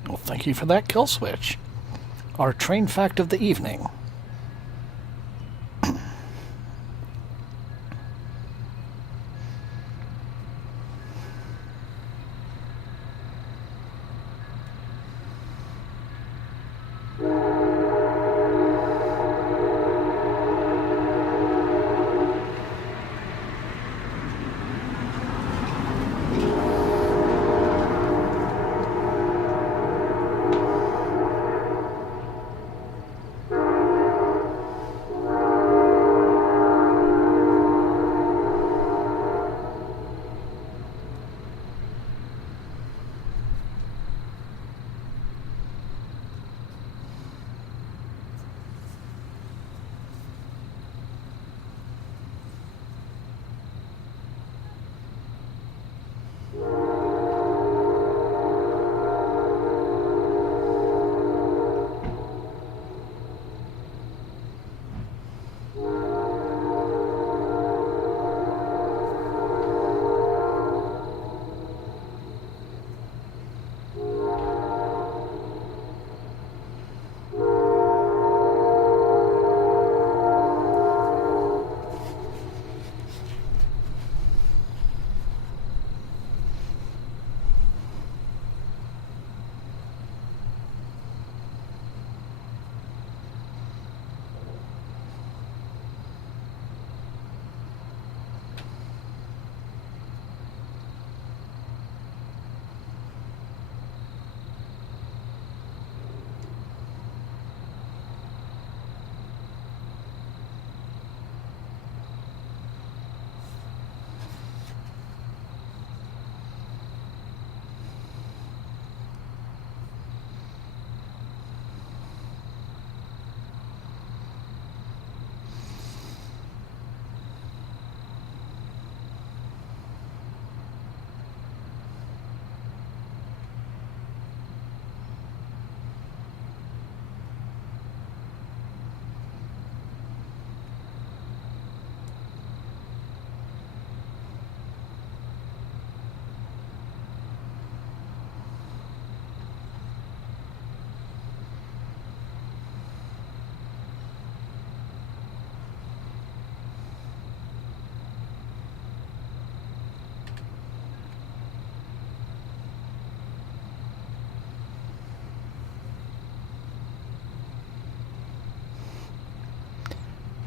Well, thank you for that kill switch. Our train fact of the evening.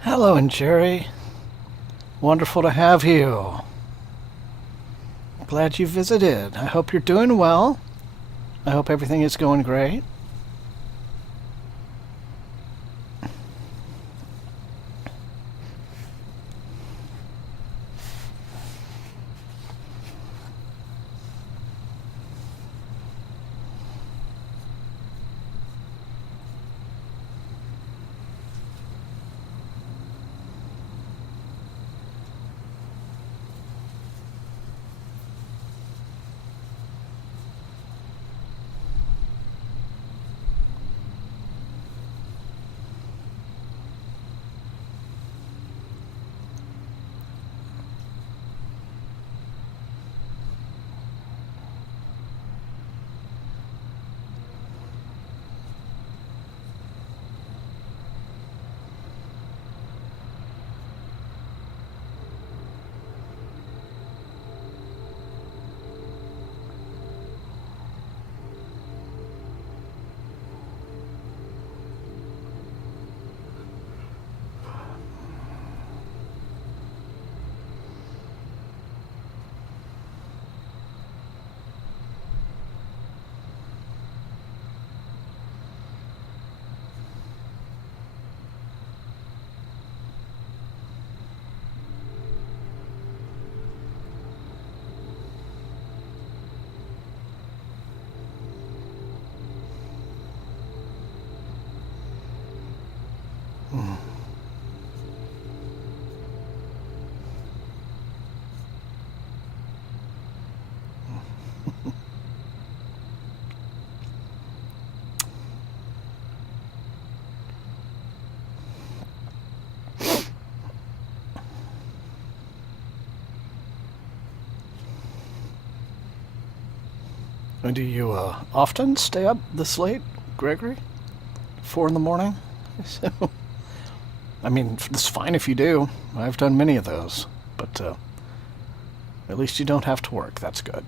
Hello, and Jerry. Wonderful to have you. Glad you visited. I hope you're doing well. I hope everything is going great. And do you often stay up this late, Gregory? 4 in the morning? So, I mean, it's fine if you do. I've done many of those. But at least you don't have to work. That's good.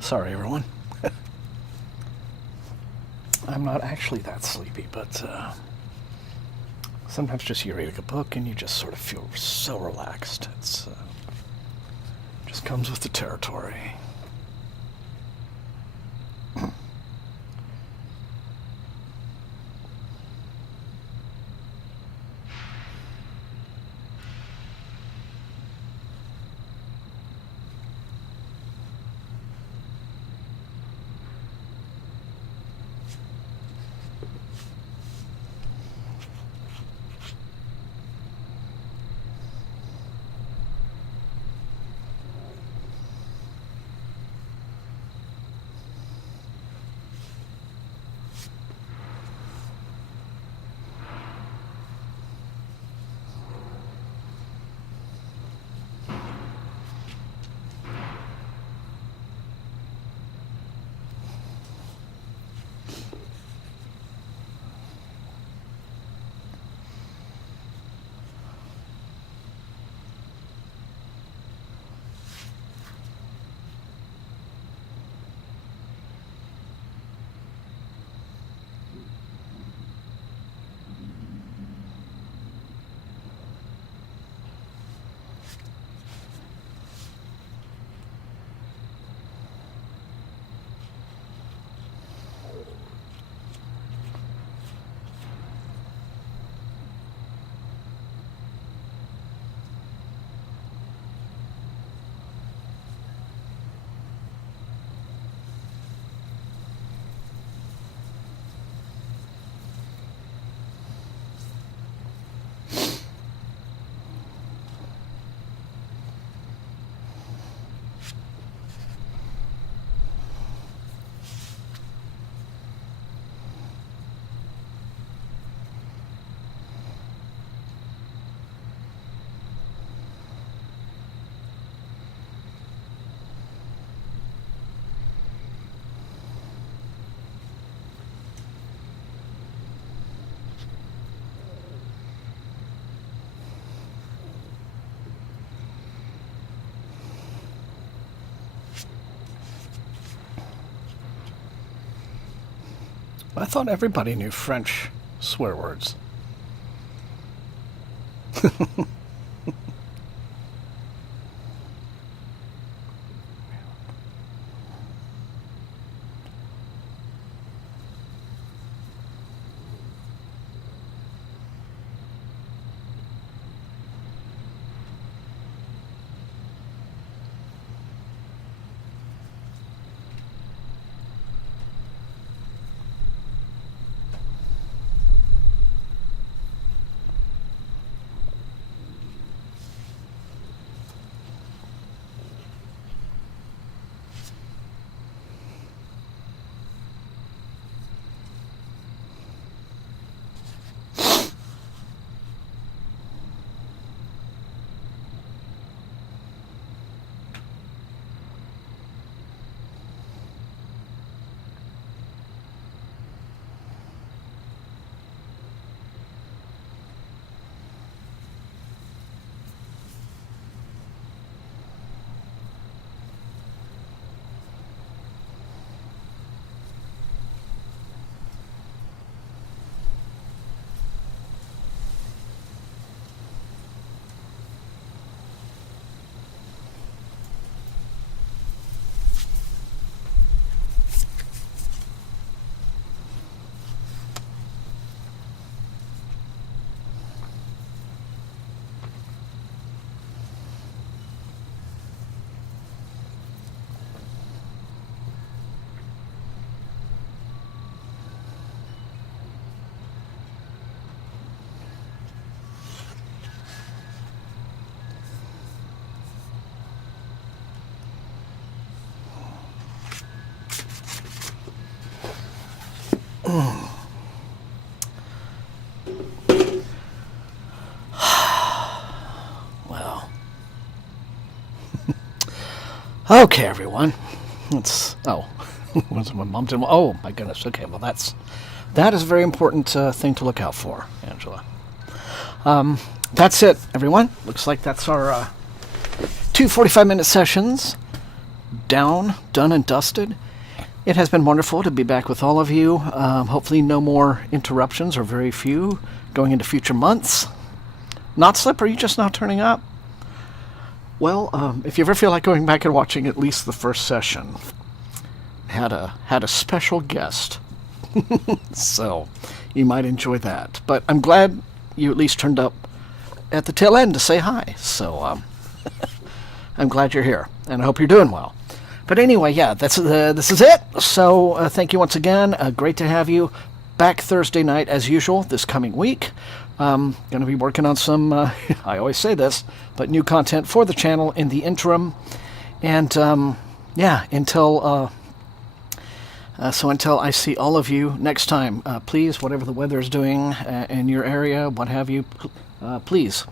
Sorry, everyone. I'm not actually that sleepy, but sometimes just you read a book and you just sort of feel so relaxed. It's just comes with the territory. I thought everybody knew French swear words. Well. Okay, everyone. It's what's my mom doing? Oh my goodness. Okay, well that is a very important thing to look out for, Angela. That's it, everyone. Looks like that's our 2 45-minute sessions done and dusted. It has been wonderful to be back with all of you. Hopefully no more interruptions, or very few, going into future months. Not Slip, are you just now turning up? Well, if you ever feel like going back and watching at least the first session, had a special guest. So you might enjoy that. But I'm glad you at least turned up at the tail end to say hi. So I'm glad you're here, and I hope you're doing well. But anyway, yeah, this is it. So thank you once again. Great to have you back Thursday night as usual this coming week. Going to be working on some, I always say this, but new content for the channel in the interim. And yeah, until I see all of you next time, please, whatever the weather is doing in your area, what have you, please,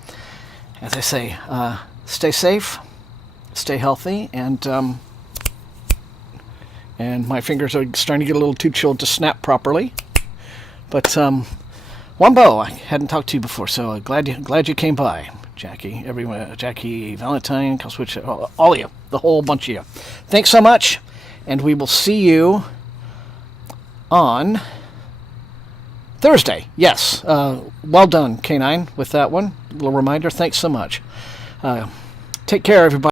as I say, stay safe, stay healthy, and my fingers are starting to get a little too chilled to snap properly. But Wumbo, I hadn't talked to you before, so glad you came by, Jackie, everyone, Jackie, Valentine, Switch, all of you, the whole bunch of you. Thanks so much, and we will see you on Thursday. Yes, well done, K9, with that one. A little reminder. Thanks so much. Take care, everybody.